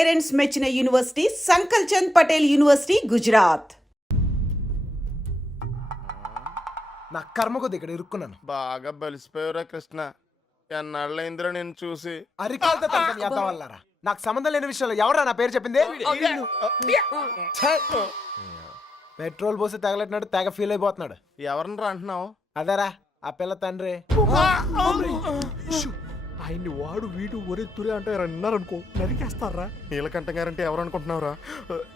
Parents మెచ్చిన university సంకల్ Chand Patel university Gujarat. నా కర్మ కొద్ది ఇక్కడ ఇరుక్కున్నాను. బాగా బలిసిపోయారా కృష్ణ. ఎన్నాళ్ళైందిరా నేను చూసి. అరికాలతో తనకని చేద్దాం వల్లారా. నాకు సంబంధం లేని విషయంలో ఎవరా నా పేరు చెప్పింది? ఛే! పెట్రోల్ పోసి తగలెట్టినాడు, తెగ ఫీల్ అయిపోతున్నాడు. ఎవరిని అంటున్నావు? అదేరా ఆ పిల్ల తండ్రి. ఆయన్ని వాడు వీడు ఒరే తురే అంటే అన్నారనుకో నరికేస్తారా. నీలకంఠ గారంటే ఎవరు అనుకుంటున్నావురా?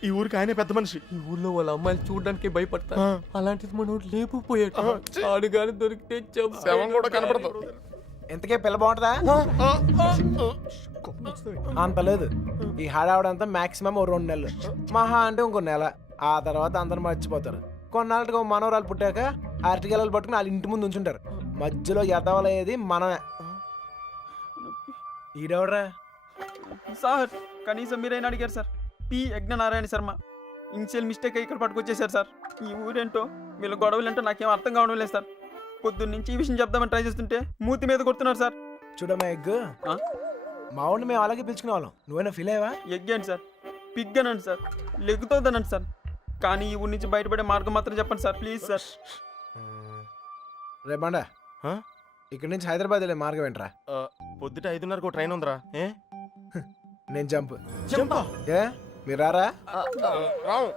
ఈ ఊరికి ఆయనే పెద్ద మనిషి. ఈ ఊళ్ళో వాళ్ళ అమ్మాయిలు చూడడానికి భయపడతారు. అలాంటిది మనం లేపుపోయాడు. ఆడుగాని దొరికితే శవం కూడా కనపడదు. ఇంతకే పిల్ల బాగుంటుందా? అంత లేదు. ఈ హడావుడంతా మాక్సిమం 2 నెలలు, మహా అంటే ఇంకో నెల. ఆ తర్వాత అందరు మర్చిపోతారు. కొన్నాళ్ళకి మనవరాలు పుట్టాక అరటిగెలలు పట్టుకుని వాళ్ళ ఇంటి ముందు ఉంచుంటారు. మధ్యలో ఎదవలయ్యేది మనమే. ఈడెవడరా? సార్ కనీసం మీరైనా అడిగారు sir. P Yagnanarayana Sharma. Initial mistake ఇక్కడ పట్టుకొచ్చేసారు సార్. ఈ ఊరేంటో వీళ్ళ గొడవలేంటో నాకేం అర్థం కావడం లేదు సార్. పొద్దున్న నుంచి ఈ విషయం చెప్దామని ట్రై చేస్తుంటే మూతి మీద కొడుతున్నారు సార్. చూడమ్మా ఎగ్గు, మా ఊళ్ళో మేము అలాగే పిలుచుకునే వాళ్ళం. నువ్వైనా ఫీల్ అయ్యావా? ఎగ్గాను సార్, పిగ్గనండి సార్, లెగ్గుతోందనండి సార్. కానీ ఈ ఊరి నుంచి బయటపడే మార్గం మాత్రం చెప్పండి సార్, ప్లీజ్ సార్. రేపండా ఇక్కడి నుంచి హైదరాబాద్ వెళ్ళే మార్గం ఏంట్రా? పొద్దుట 5:30కు ట్రైన్ ఉందిరా. ఏ నేను జంప్. ఏ మీరు రారా? రావు.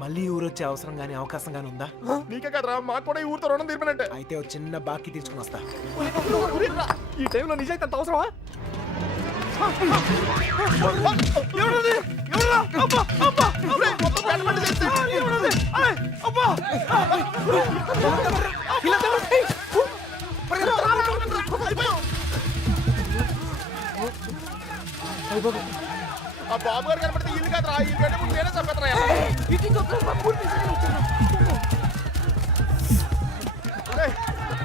మళ్ళీ ఊరు వచ్చే అవసరం గానీ అవకాశం గానీ ఉందా? నీకే కదరా, మాకు కూడా ఈ ఊరితో రుణం తీర్పినట్టే. అయితే ఒక చిన్న బాకీ తీసుకుని వస్తా. ఈ టైంలో నిజాయితీ అంత అవసరమా? ఆ బాబు గారు కనపడితే ఇల్లు కాదురా, ఇల్లు కంటే ముందు నేనే చంపేస్తారా.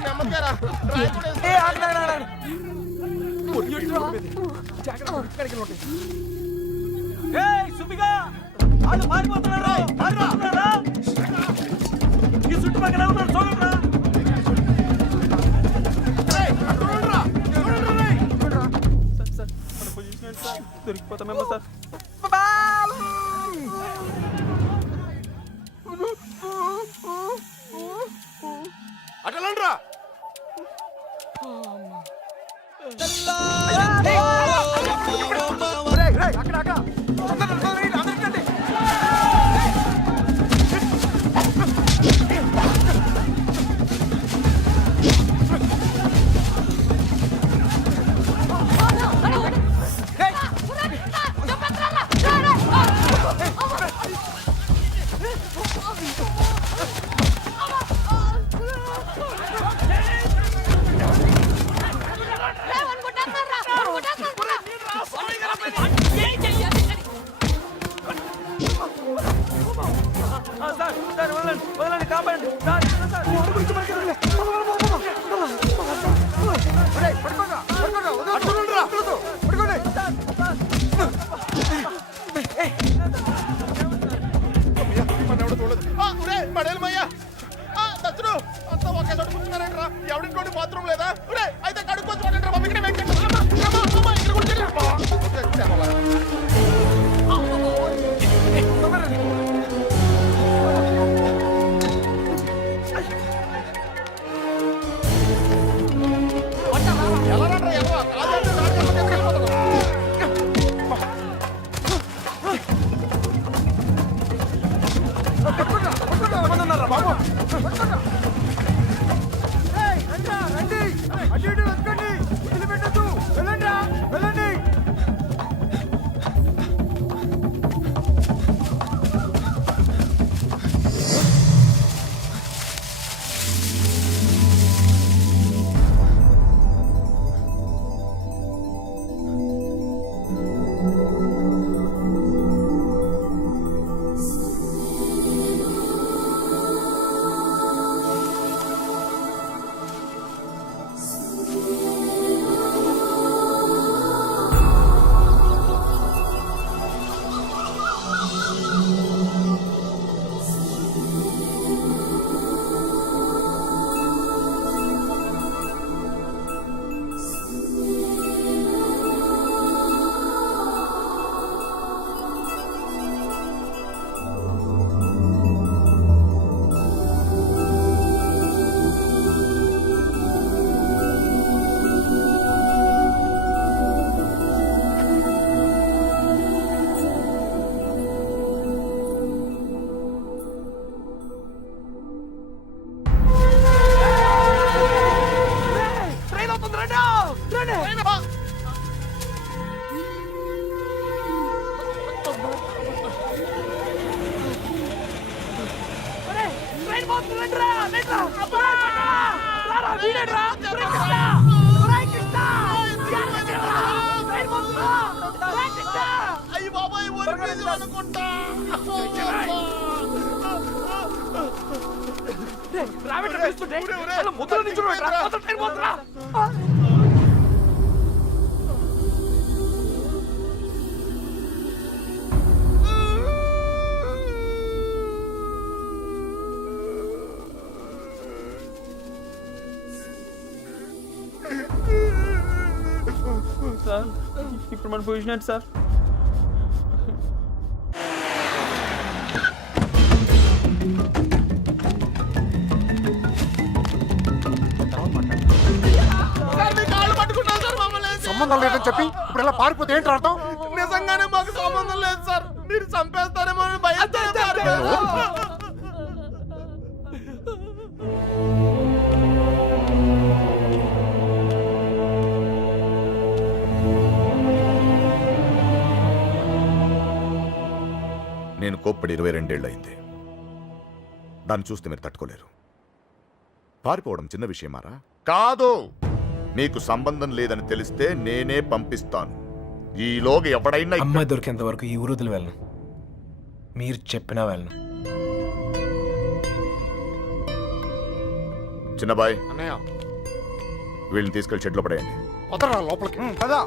నెమ్మదిగారా. దొరికిపోతామేమో సార్. అటలండ్రా. వదలండి, కాపాడండి సార్. అంతా ఒకే చోట కూర్చున్నారంటరా. ఎవరింటి బాత్రూమ్ లేదా? అయితే కడుక్కొచ్చి అయ్యి బాబాయ్ అనుకుంటా. సార్ ఇప్పుడు మన పొజిషన్ ఏంటి సార్? సంబంధం లేదని చెప్పి ఇప్పుడు ఇలా పారిపోతే ఏంటి అర్థం? నిజంగానే మాకు సంబంధం లేదు సార్. మీరు చంపేస్తారేమో అని భయం. నేను కోప్పడి 22 ఏళ్ళయింది. దాన్ని చూస్తే మీరు తట్టుకోలేరు. పారిపోవడం చిన్న విషయమారా? కాదు. మీకు సంబంధం లేదని తెలిస్తే నేనే పంపిస్తాను. ఈలోగా ఎవడైనా అమ్మాయి దొరికేంత వరకు ఈ ఊరు వదిలి వెళ్ళను. మీరు చెప్పినా వెళ్ళను. చిన్నబాయ్, అన్నయ్య వీళ్ళని తీసుకెళ్లి షెడ్లో పడేయండి. వదరా లోపలికి కదా.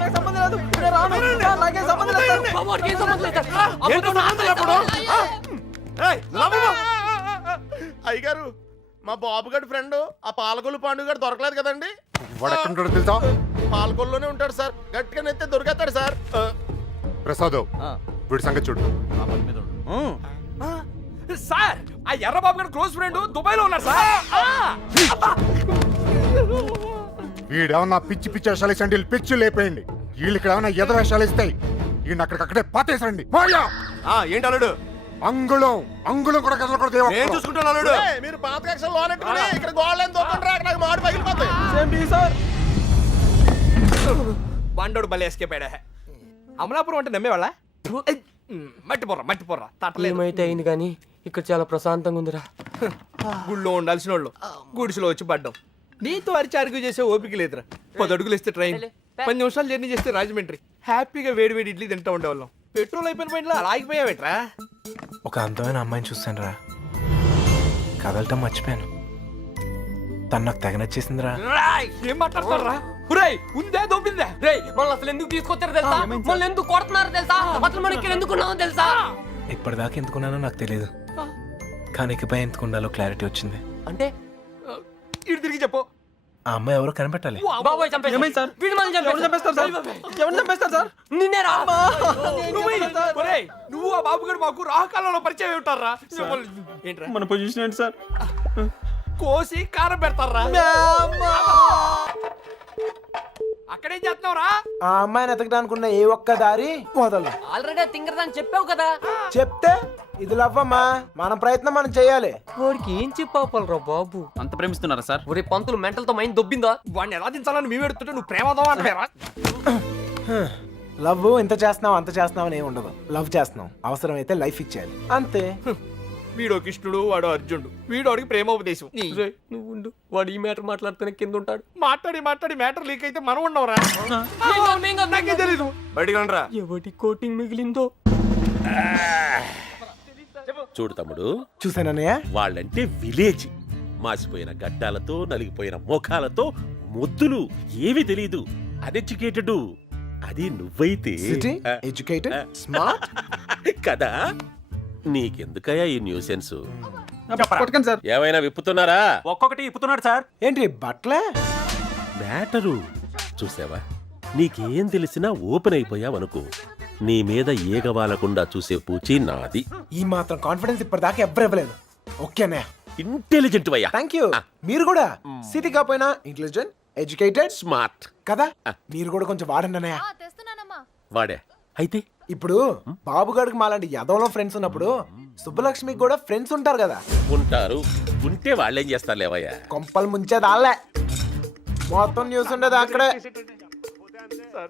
నాకు సంబంధం లేదు, నేను రాను. నాకేం సంబంధం లేదు సార్. అయ్యగారు, మా బాబుగాడి ఫ్రెండ్ ఆ పాలకొల్లు పాండు గారు దొరకలేదు కదండి. వాడు ఎక్కడుంటాడో తెలుసా? పాలకొల్లోనే ఉంటాడు సార్. గట్టిగా నెత్తే దొరికేస్తాడు సార్. ప్రసాద్, వీడి సంగతి చూడు. సార్ ఆ ఎర్రబాబు గారి క్లోజ్ ఫ్రెండ్ దుబాయ్ లో ఉన్నారు సార్. వీడేమన్నా పిచ్చి పిచ్చి వేషాలు వేసండి, పిచ్చి లేపేయండి. వీళ్ళు ఇక్కడ ఏమన్నా ఎదురు వేషాలు ఇస్తాయి. వీడిని అక్కడికక్కడే పాతేసండి. ఏంటి అల్లుడు? అంగుళం అంగుళం కూడా కదలకూడదు. నేను చూసుకుంటాను అల్లుడు. మీరు పాత కక్షలు లోనెట్టుకుని ఇక్కడ గోడలేని దొక్కండి. అక్కడ నాకు మాడి పగిలిపోతాయి. Same tea sir. బండోడు భలే ఎస్కేప్ అయ్యాడా. అమలాపురం అంటే నమ్మేవాళ్ళ? మట్టి పొర్రా తట్టలేదు. ఏమైతే అయింది కానీ ఇక్కడ చాలా ప్రశాంతంగా ఉందిరా. గుళ్ళో ఉండాల్సిన వాళ్ళు గుడిసెలో వచ్చి పడ్డాం. నీతో అరిచి అరుగు చేసే ఓపిక లేదురా. 10 అడుగులు వేస్తే ట్రైన్, 10 నిమిషాలు జర్నీ చేస్తే రాజమండ్రి. హ్యాపీగా వేడి వేడి ఇడ్లీ తింటూ ఉండేవాళ్ళం. పెట్రోల్ అయిపోయిన పైన అలా ఆగిపోయావేట్రా? ఒక అందమైన అమ్మాయిని చూస్తాను రా, కదలటం మర్చిపోయాను. తను నాకు తెగ నచ్చేసిందిరా. ఏం మాట్లాడతారా? ఉందే దొబ్బిందే. రేయ్ మనల్ని అసలు ఎందుకు తీసుకొచ్చారో తెలుసా? మనల్ని ఎందుకు కొడుతున్నారో తెలుసా? అసలు మనం ఇక్కడ ఎందుకు ఉన్నామో తెలుసా? ఇప్పటిదాకా ఎందుకున్నానో నాకు తెలియదు, కానీ ఇకపై ఎందుకు ఉండాలో క్లారిటీ వచ్చింది. అంటే ఇటు తిరిగి చెప్పు. ఆ అమ్మాయి ఎవరో కనిపెట్టాలి. బాబాయ్ చంపేశారు. ఏమైంది సార్? వీడు మనల్ని ఎవరు చంపేస్తారు సార్? ఎవరు చంపేస్తారు సార్? నిన్నే రా. నువ్వు ఆ బాబు గారు మాకు రాహుకాలంలో పరిచయం ఉంటారా? ఏంట్రా మన పొజిషన్ ఏంటి సార్? కోసి కారం పెడతారా? అక్కడేం చేస్తున్నావురా? ఆ అమ్మాయిని ఎతకడానికి ఉన్న ఏ ఒక్క దారి వదలను. ఆల్రెడీ తింగరదాన్ని చెప్పావు కదా. చెప్తే ఇది లవ్వమ్మా, మన ప్రయత్నం మనం చేయాలి. వాడికి ఏం చెప్పాలరా బాబు? అంత ప్రేమిస్తున్నారా సార్? ఒరే పంతులు మెంటల్తో మైండ్ దొబ్బిందా? వాడిని ఎలా దించాలని మేము ఎడుతుంటే నువ్వు ప్రేమదో అంటారా? లవ్ ఇంత చేస్తున్నావు అంత చేస్తున్నావు అని ఏమి ఉండదు. లవ్ చేస్తున్నావు, అవసరమైతే లైఫ్ ఇచ్చేయాలి అంతే. వీడో కృష్ణుడు, వాడో అర్జునుడు. వీడోడికి ప్రేమోపదేశం. రేయ్, నువ్వు ఉండు. వాడు ఈ మ్యాటర్ మాట్లాడితేనే కింద ఉంటాడు. మాట్లాడి మ్యాటర్ లీక్ అయితే మనం ఉండవురా. నాకే తెలీదు. ఎవటి కోటింగ్ మిగిలిందో. చూడు తమ్ముడు, చూసానన్నయ్య, వాళ్ళంటే విలేజ్. మాసిపోయిన గడ్డాలతో నలిగిపోయిన మోకాలతో ముద్దులు, ఏమీ తెలీదు. అన్ఎడ్యుకేటెడ్. అది నువ్వైతే సిటీ ఎడ్యుకేటెడ్ స్మార్ట్ కదా. నీకెందుకయ్యా ఈ న్యూసెన్స్? కొట్టకండి సార్. ఏమైనా విప్పుతున్నారా? ఒక్కొక్కటి ఇప్పుతున్నాడు సార్. ఏంటి బట్లే? మ్యాటరు చూసావా? నీకేం తెలిసినా ఓపెన్ అయిపోయావనుకో, నీ మీద ఏగవాలకుండా చూసే పూచి నాది. ఈ మాత్రం కాన్ఫిడెన్స్ ఇప్పటిదాకా ఎవ్వరు ఇవ్వలేదు. ఓకే అన్నయ్య, ఇంటెలిజెంట్ వయ్యా. Thank you. మీరు కూడా సిటీ కాపోయినా ఇంటెలిజెంట్ ఎడ్యుకేటెడ్ స్మార్ట్ కదా. మీరు కూడా కొంచెం వాడండి అన్నయ్య. వాడే అయితే ఇప్పుడు బాబుగాడికి మాలాంటి యదవలో ఫ్రెండ్స్ ఉన్నప్పుడు సుబ్బలక్ష్మికి కూడా ఫ్రెండ్స్ ఉంటారు కదా. ఉంటారు. ఉంటే వాళ్ళేం చేస్తారు లేవయ్యా? కొంపలు ముంచేది వాళ్ళే. మొత్తం న్యూస్ ఉండేది అక్కడే.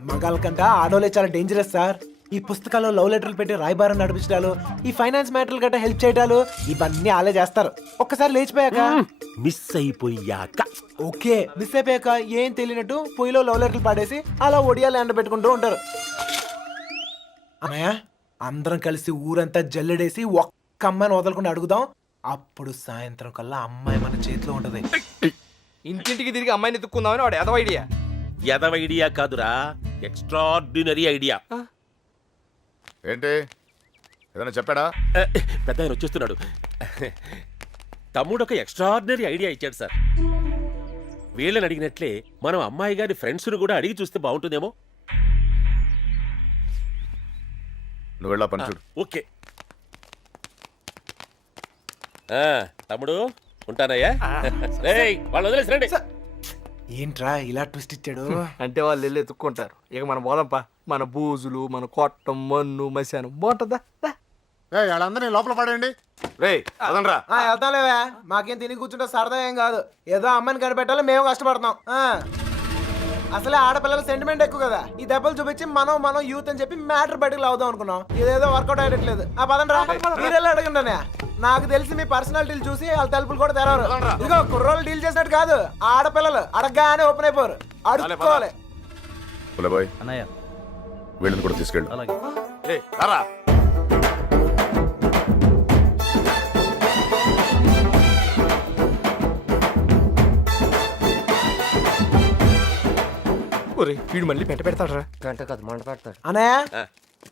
మగాళ్ళ కంట ఆడోలే చాలా డేంజరస్ సార్. ఈ పుస్తకాల్లో లవ్ లెటర్లు పెట్టి రాయబారం నడిపించడాలు, ఈ ఫైనాన్స్ మ్యాటర్లు గట్రా హెల్ప్ చేయడాలు, ఇవన్నీ ఆలే చేస్తారు. ఒక్కసారి లేచిపోయాక మిస్ అయిపోయాక ఓకే, మిస్ అయిపోయాక ఏం తెలియనట్టు పొయ్యిలో లవ్ లెటర్లు పాడేసి అలా ఒడియాలు ఎండబెట్టుకుంటూ ఉంటారు. అన్నయ్య, అందరం కలిసి ఊరంతా జల్లెడేసి ఒక్క అమ్మాయిని వదలకుండా అడుగుదాం. అప్పుడు సాయంత్రం కల్లా అమ్మాయి మన చేతిలో ఉంటది. ఇంటింటికి తిరిగి అమ్మాయిని ఎత్తుక్కుందామని వాడు ఎదవ ఐడియా. ఎదవ ఐడియా కాదురా, ఎక్స్ట్రాడినరీ ఐడియా. ఏంటి ఏదైనా చెప్పాడా? పెద్ద ఆయన వచ్చేస్తున్నాడు. తమ్ముడు ఒక ఎక్స్ట్రాడినరీ ఐడియా ఇచ్చాడు సార్. వీళ్ళని అడిగినట్లే మనం అమ్మాయి గారి ఫ్రెండ్స్ను కూడా అడిగి చూస్తే బాగుంటుందేమో. నువ్వు వెళ్ళా పని చూడు. ఓకే తమ్ముడు, ఉంటానయ్యా. రేయ్, వాళ్ళు వదిలేసి రండి. ఏంట్రా ఇలా ట్విస్ట్ ఇచ్చాడు? అంటే వాళ్ళు వెళ్ళి ఎత్తుక్కుంటారు. ఇక మన పోదంపా, మన బూజులు, మన కొట్టం, మన్ను, మశానం బాగుంటుందా? వాళ్ళందరినీ లోపల పడేయండి. రే అదనరా. వెళ్తాంలేవా, మాకేం తిని కూర్చుంటే సరదా ఏం కాదు. ఏదో అమ్మాయిని కనిపెట్టాలి, మేము కష్టపడతాం. అసలే ఆడపిల్లల సెంటిమెంట్ ఎక్కువ కదా. ఈ దెబ్బలు చూపించి మనం యూత్ అని చెప్పి మ్యాటర్ బయటకు లావుదాం అనుకున్నాం. ఇదేదో వర్కౌట్ అయ్యట్లేదు. పదండ్రా, మీరెళ్ళి అడగండి. నాకు తెలిసి మీ పర్సనాలిటీలు చూసి వాళ్ళ తలుపులు కూడా తెరవరు. ఇదిగో కుర్రోళ్ళు డీల్ చేసినట్టు కాదు, ఆడపిల్లలు అడగగానే ఓపెన్ అయిపోరు. అడుక్కోవాలి. పులబాయ్ వీళ్ళని కూడా తీసుకెళ్ళు. వీడు మళ్ళీ పెంట పెడతాడరా. గంట కాదు, మంట పెడతాడు. అన్నయ్య,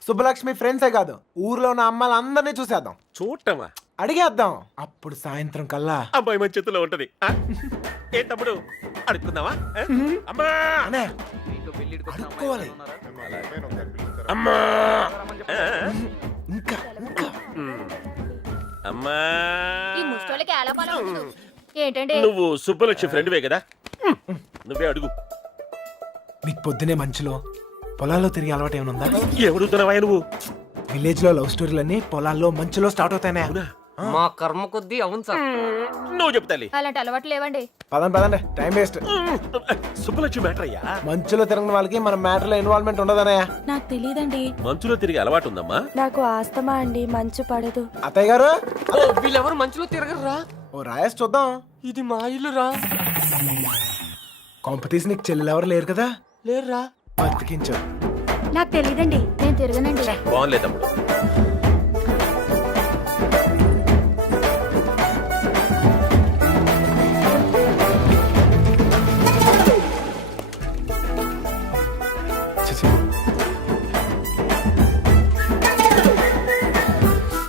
సుబ్బలక్ష్మి ఫ్రెండ్సే కాదు, ఊర్లో ఉన్న అమ్మాయిలు అందరినీ చూసేద్దాం. చూడటమా? అడిగేద్దాం. అప్పుడు సాయంత్రం కల్లా అమ్మాయి మన చేతిలో ఉంటది. ఏ తమ్ముడు, అడుక్కుందామా? అమ్మా, అన్నయ్య అడుక్కోవాలి. అమ్మా, ఇంకా ఇంకా అమ్మా. ఈ ముష్టోళ్ళకి ఎలా పాలో ఉండదు. ఏంటండి? నువ్వు సుబ్బలక్ష్మి ఫ్రెండ్వే కదా, నువ్వే అడుగు. నీకు పొద్దునే మంచులో పొలాల్లో తిరిగి అలవాటు ఏమైనా ఉందా? ఎవడుతున్నావా నువ్వు? విలేజ్ లో లవ్ స్టోరీలన్నీ పొలాల్లో మంచులో స్టార్ట్ అవుతాయి. మా కర్మ కొద్దీ అవును సార్. నువ్వు చెప్తాలి. అలాంటి అలవాట్లు లేవండి. పదండి, టైం వేస్ట్. సుబ్బలక్ష్మి మ్యాటర్ అయ్యా. మంచులో తిరిగిన వాళ్ళకి మన మ్యాటర్ లో ఇన్వాల్వ్మెంట్ ఉండదన్నయ్య. నాకు తెలియదండి. మంచులో తిరిగి అలవాటు ఉందమ్మా. నాకు ఆస్తమా అండి, మంచు పడదు. అత్తయ్య గారు, వీళ్ళెవరు మంచులో తిరగరా? ఓ రాయేసి చూద్దాం. ఇది మా ఇల్లు రా. కాంపిటీషన్ నీకు చెల్లెలు ఎవరు లేరు కదా? లేర్రా. బతికించు. నాకు తెలియదండి. నేను తిరగనండి. బాగుంది తమ్ముడు.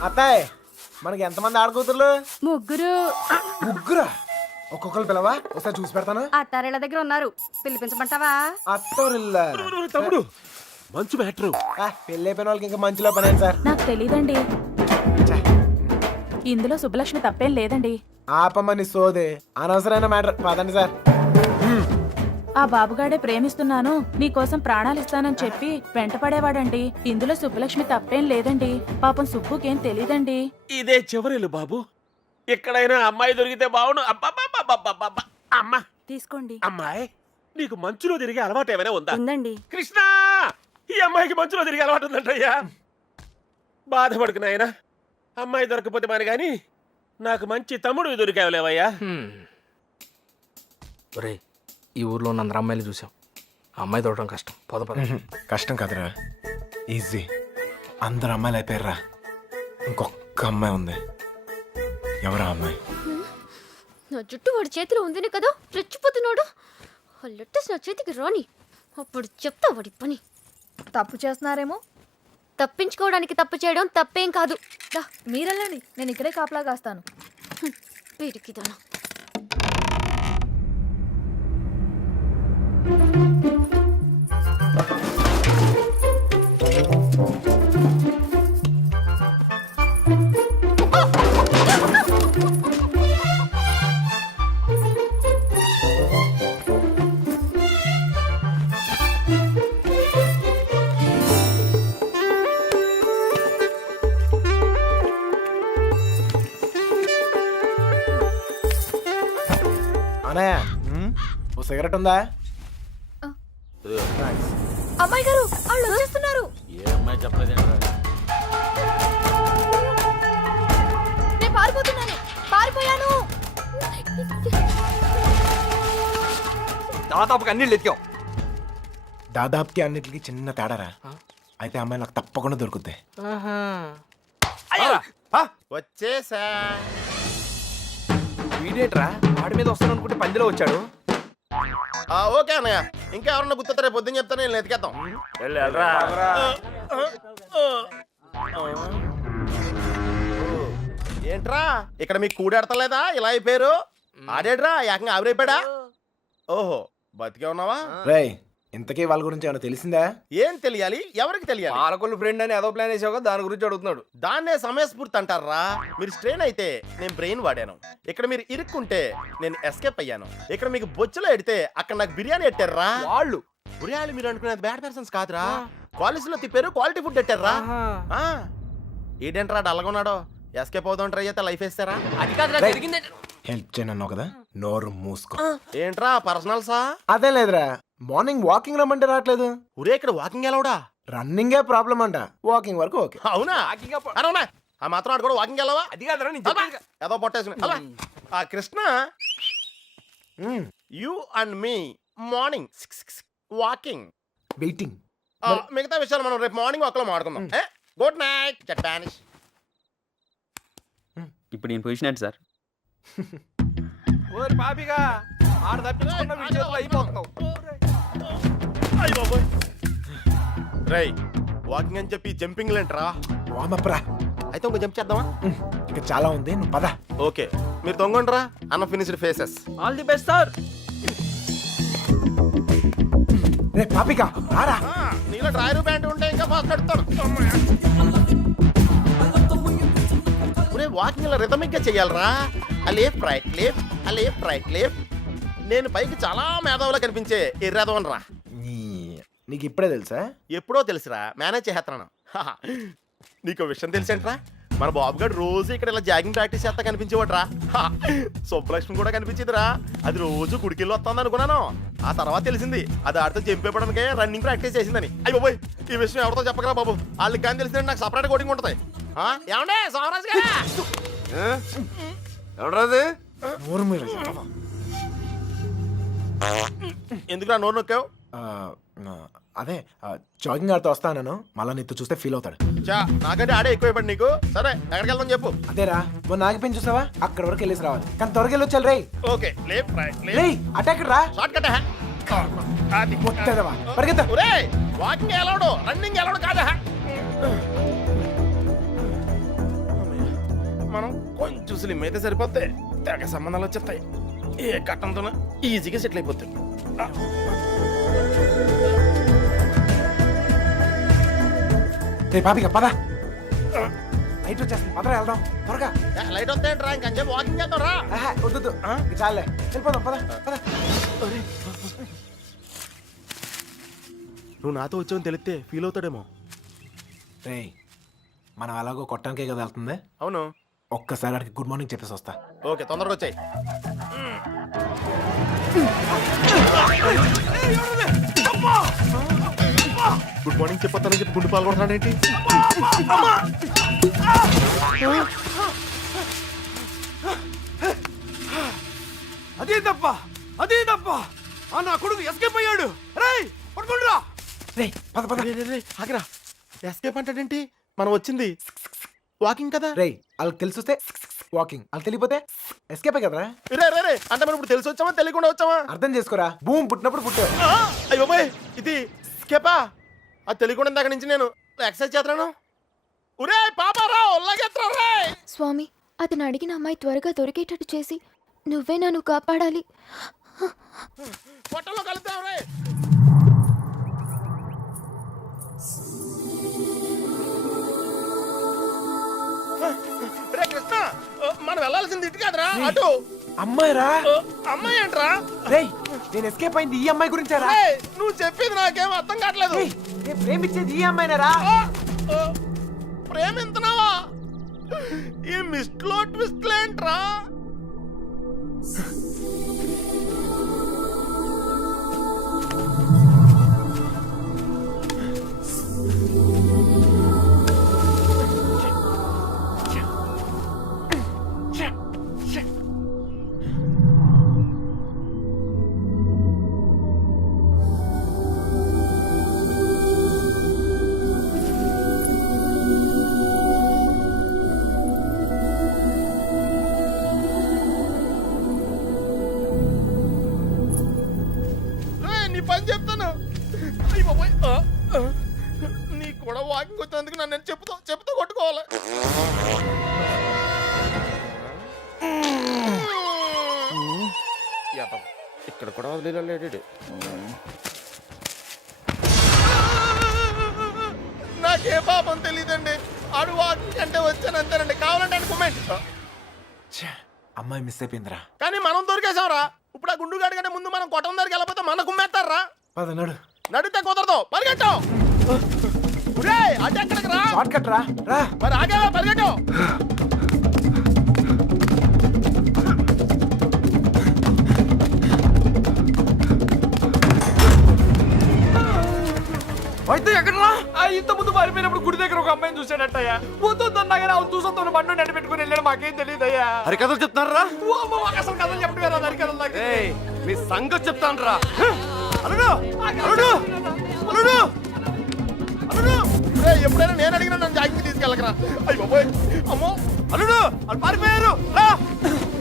అత్తాయ్, మనకి ఎంతమంది ఆడకూతుర్లు? ముగ్గురు. ముగ్గురా? ఒక్కొక్కరు పిలవా, ఒకసారి చూసి పెడతాను. అత్తారేళ్ళ దగ్గర ఉన్నారు, పిలిపించమంటావా? అత్తోరిల్లా. తమ్ముడు, మంచు మ్యాటర్. పెళ్ళి అయిపోయిన వాళ్ళకి ఇంకా మంచులో పని సార్. నాకు తెలియదండి. ఇందులో సుబ్బలక్ష్మి తప్పేం లేదండి. ఆపమని సోదే, అనవసరమైన మ్యాటర్. పదండి సార్. ఆ బాబుగాడే ప్రేమిస్తున్నాను, నీకోసం ప్రాణాలు ఇస్తానని చెప్పి వెంట పడేవాడండి. ఇందులో సుబ్బలక్ష్మి తప్పేం లేదండి. పాపం సుబ్బుకేం తెలీదండి. ఇదే చివరిలు బాబు. ఎక్కడైనా అమ్మాయి దొరికితే బావును. అబ్బా, అమ్మా తీసుకోండి. అమ్మాయి, నీకు మంచులో తిరిగే అలవాటు ఏమైనా ఉందా? ఉందండి. కృష్ణ, ఈ అమ్మాయికి మంచులో తిరిగే అలవాటు ఉందంటయ్యా. బాధపడుకు నాయనా, అమ్మాయి దొరకపోతే మరి గాని నాకు మంచి తమ్ముడు దొరికావులేవయ్యా. ఒరే, ఈ ఊర్లో ఉన్న అందరు అమ్మాయిలు చూసాం. అమ్మాయి దొరకడం కష్టం. కష్టం కాదురా, ఈజీ. అందరు అమ్మాయిలు అయిపోయారా, ఇంకొక అమ్మాయి ఉంది. ఎవరా అమ్మాయి? నా జుట్టు వాడి చేతిలో ఉందినే కదా రెచ్చిపోతున్నాడు. ఆ లెటర్స్ నా చేతికి రాని, అప్పుడు చెప్తా వాడి పని. తప్పు చేస్తున్నారేమో. తప్పించుకోవడానికి తప్పు చేయడం తప్పేం కాదు. మీరెళ్ళండి, నేను ఇక్కడే కాపలా కాస్తాను. వీరికిదానా. అనయ్య, ఓ సిగరెట్ ఉందా? ఆ. Nice. అమ్మాయి గారు వాళ్ళు వచ్చేస్తున్నారు. నేను పారిపోతున్నాను. పారిపోయాను. దాదాపుగా అన్ని ఎత్తాం. దాదాపుకి అన్నిటికీ చిన్న తేడారా. అయితే అమ్మాయి నాకు తప్పకుండా దొరుకుద్ది. వచ్చేసా. వీడేట్రా వాడి మీద వస్తాను అనుకుంటే పందిలో వచ్చాడు. ఓకే అన్నయ్య, ఇంకా ఎవరన్నా గుర్తొస్తే రేపు పొద్దున్న చెప్తాను, నేను ఎతికేద్దాం. ఏంట్రా ఇక్కడ మీకు కూడెడతలేదా? ఇలా అయిపోయారు. ఆడేడ్రా ఏకంగా ఆవిరైపోయాడా? ఓహో, బతికే ఉన్నావా? రేయ్, ఇంతకీ వాళ్ళ గురించి ఏమైనా తెలిసిందా? ఏం తెలియాలి? ఎవరికి తెలియాలి? పాలకొల్లు ఫ్రెండ్ అని ఏదో ప్లాన్ వేసావు, దాని గురించి అడుగుతున్నాడు. దాన్నే సమయస్ఫూర్తి అంటారా? మీరు స్ట్రెయిన్ అయితే నేను బ్రెయిన్ వాడాను. ఇక్కడ మీరు ఇరుక్కుంటే నేను ఎస్కేప్ అయ్యాను. ఇక్కడ మీకు బొచ్చులో ఎడితే అక్కడ నాకు బిర్యానీ ఎట్టారా? వాళ్ళు బిర్యానీ మీరు అనుకునేది బ్యాడ్ పర్సన్స్ కాదురా. కాలేజీలో తిప్పారు, క్వాలిటీ ఫుడ్ ఎట్టారా? ఏంటంటారా డల్లగొన్నాడో? ఎస్కేప్ అవుతాం ట్రై చేస్తే లైఫ్ వేస్తారా? అది కాదురా జరిగింది. హెల్ప్ చేయనన్నావు కదా, నోరు మూసుకో. ఏంట్రా పర్సనల్సా? అదే లేదురా, మార్నింగ్ వాకింగ్ రమ్మంటే రావట్లేదు. ఒరే ఇక్కడ వాకింగ్ ఎలవడా? రన్నింగే ప్రాబ్లం అంట, వాకింగ్ వరకు ఓకే. అవునా? అవునా? ఆ మాత్రం ఆడు కూడా వాకింగ్ వెళ్ళవా? అది కాదురా నేను చెప్పేది. ఏదో పొట్టేసుకుని అలా. ఆ Krishna, you and me morning walking. Waiting. మిగతా విషయాలు మనం రేపు మార్నింగ్ వాక్ లో మాట్లాడుకుందాం. గుడ్ నైట్ చట్టానిష్. ఇప్పుడు నేను పొజిషన్ ఏంటి సార్? ఓరి పాపిగా ఆడ తప్పించుకున్న వీడి చేతిలో అయిపోతున్నావు. రేయ్ వాకింగ్ అని చెప్పి జంపింగ్ లేంట్రా. వామప్రా. అయితే ఇంకో జంప్ చేద్దామా? ఇక చాలా ఉంది, నువ్వు పద. ఓకే మీరు తొంగండ్రా. Unfinished faces. All the best sir. రే పాపిక రారా. నీలో డ్రాయర్ ప్యాంట్ ఉంటే ఇంకా ఫాస్ట్ నడుస్తాను. వాకింగ్ ఇలా రిథమిక్ గా చెయ్యాలరా. ఆ లేఫ్ట్ రైట్ లేఫ్ట్, ఆ లేఫ్ట్ రైట్ లేఫ్ట్. నేను పైకి చాలా మేధావులా కనిపించే ఎర్రదవన్ రా. నీకు ఇప్పుడే తెలుసా? ఎప్పుడో తెలుసురా, మేనేజ్ చేస్తున్నాను. నీకు విషయం తెలిసేంట్రా, మన బాబు గారు రోజు ఇక్కడ ఇలా జాగింగ్ ప్రాక్టీస్ చేస్తా కనిపించేవాడు రా. సుబ్బలక్ష్మి కూడా కనిపించేదిరా. అది రోజు గుడికెళ్ళి వస్తుంది అనుకున్నాను. ఆ తర్వాత తెలిసింది అది ఆడితో చెంపేపడానికే రన్నింగ్ ప్రాక్టీస్ చేసిందని. అయ్యి బాబోయ్, ఈ విషయం ఎవరితో చెప్పగలరా బాబు? వాళ్ళకి కానీ తెలిసిందంటే నాకు సపరేట్ కోటింగ్ ఉంటుంది. ఏమండే సోమరాజు గారు? ఎవడరాది? నోరు మీద. ఎందుకురా నోరు నొక్కావు? అదే జాగింగ్ ఆడుతూ వస్తాను, మళ్ళా నీతో చూస్తే ఫీల్ అవుతాడు. నాకంటే ఆడే ఎక్కువైపోయి నీకు. సరే ఎక్కడికి వెళ్దాం చెప్పు. అదేరా, మొన్న ఆగిపోయి చూసావా, అక్కడ వరకు వెళ్ళేసి రావాలి. కానీ త్వరగా వెళ్ళొచ్చాలి. రే ఓకే లేఫ్ట్ రైట్ రే అటాక్ రా. Short cut. పరిగెత్తా. వాకింగ్ ఎలవడు, రన్నింగ్ ఎలవడు కాదా? మనం కొంచెం స్లిమ్ అయితే సరిపోతే తెగ సంబంధాలు వచ్చేస్తాయి. ఏ కట్టంతో ఈజీగా సెటిల్ అయిపోతాయి. రే పాపిక పద. లైట్ వచ్చేస్తుంది, పదరా వెళ్దాం త్వరగా. లైట్ వస్తాయంట్రా, ఇంకొంచెం వాకింగ్ చేద్దాం రా. వద్దు చాలే, వెళ్ళిపోదాం పద పద. నువ్వు నాతో వచ్చావని తెలిస్తే ఫీల్ అవుతాడేమో. రే మనం అలాగో కొట్టడానికే కదా వెళ్తుంది. అవును. ఒక్కసారి అడిగి గుడ్ మార్నింగ్ చెప్పేసి వస్తా. ఓకే తొందరగా వచ్చాయి. గుడ్ మార్నింగ్ చెప్పొస్తానని చెప్పి గుండు పాల్గొంటున్నాడేంటి? అదే తప్ప నా కొడుకు ఎస్కేప్ అయ్యాడు. రేయ్ పట్టుకోండిరా. రే పద పద. ఆగిరా, ఎస్కేప్ అంటాడేంటి? మనం వచ్చింది వాకింగ్ కదా. రే వాళ్ళకి తెలిసి వస్తే వాకింగ్, వాళ్ళకి తెలియపోతే ఎస్కేప్ కదరా. రే అంటే మనం ఇప్పుడు తెలిసి వచ్చామా తెలియకుండా వచ్చామా? అర్థం చేసుకోరా, భూమి పుట్టినప్పుడు పుట్టావు. అయ్యో బాయ్, ఇది స్కేపా? అది తెలియకుండా ఇందాక నుంచి నేను ఎక్సర్సైజ్ చేస్తున్నాను. ఒరే పాపారా ఒళ్ళగెత్తరా రే. స్వామి, అతను అడిగిన అమ్మాయి త్వరగా దొరికేటట్టు చేసి నువ్వే నన్ను కాపాడాలి. పొట్టలో కలుద్దాం రే. రే కృష్ణ, మనం వెళ్ళాల్సింది ఇటు కాదురా, అటు. అమ్మాయిరా. అమ్మాయి ఏంట్రా? రే నేను ఎస్కేప్ అయింది ఈ అమ్మాయి గురించారా? నువ్వు చెప్పింది నాకేం అర్థం కావట్లేదు. ప్రేమించేది ఈ అమ్మాయినారా? ప్రేమింతున్నావా? ఈ మిస్ట్లో ట్విస్ట్ ఏంట్రా? బాబోయ్. నీకు కూడా వాకింగ్ వచ్చినందుకు నన్ను నేను చెప్పుతో కొట్టుకోవాలి. ఇక్కడ కూడా వదిలేడు. నాకే పాపం తెలియదండి. ఆడు వాకింగ్ అంటే వచ్చాను అంతేనండి. కావాలంటే అనుకోమెంట్. అమ్మాయి మిస్ అయిపోయిందిరా. కానీ మనం దొరికేసాంరా. ఇప్పుడు ఆ గుండుగాడి కంటే ముందు మనం కొట్టం దగ్గరికి వెళ్ళకపోతే మన కుమ్మేస్తారా? పదన్నాడు నడితే కుదరదు. పరిగెట్టు. అటు ఎక్కడికి రా. షార్ట్ కట్ రా. రా మరి ఆగే పరిగెట్టు. అయితే ఎక్కడరా? ఇంత ముందు పారిపోయినప్పుడు గుడి దగ్గర ఒక అమ్మాయిని చూసాడట్టయ్యా. పోతుందన్నాగానే అవును చూసొద్దాను బండి నడి పెట్టుకుని వెళ్ళాడు. మాకేం తెలియదయ్యా. హరికథలు చెప్తున్నారా? అసలు కథలు చెప్పడం కదా హరికథలు నాకు. మీ సంగతి చెప్తాను రా. అల్లుడు అల్లుడు అల్లుడు అల్లుడు. ఎప్పుడైనా నేను అడిగినా నన్ను జాగ్రత్త తీసుకెళ్ళకరా. అయ్యి బాబోయ్. అమ్మో అల్లుడు వాళ్ళు పారిపోయారు. రా